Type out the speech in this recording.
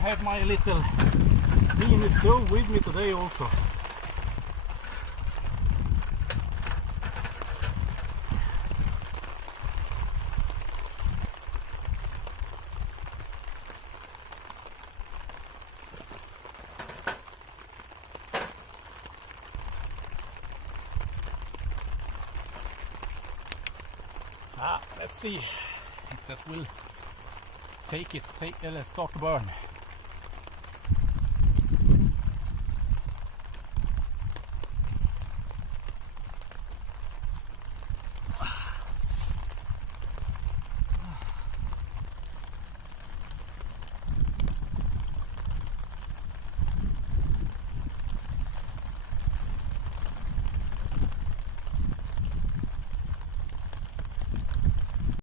have my little mini stove with me today also. Let's see if that will start to burn.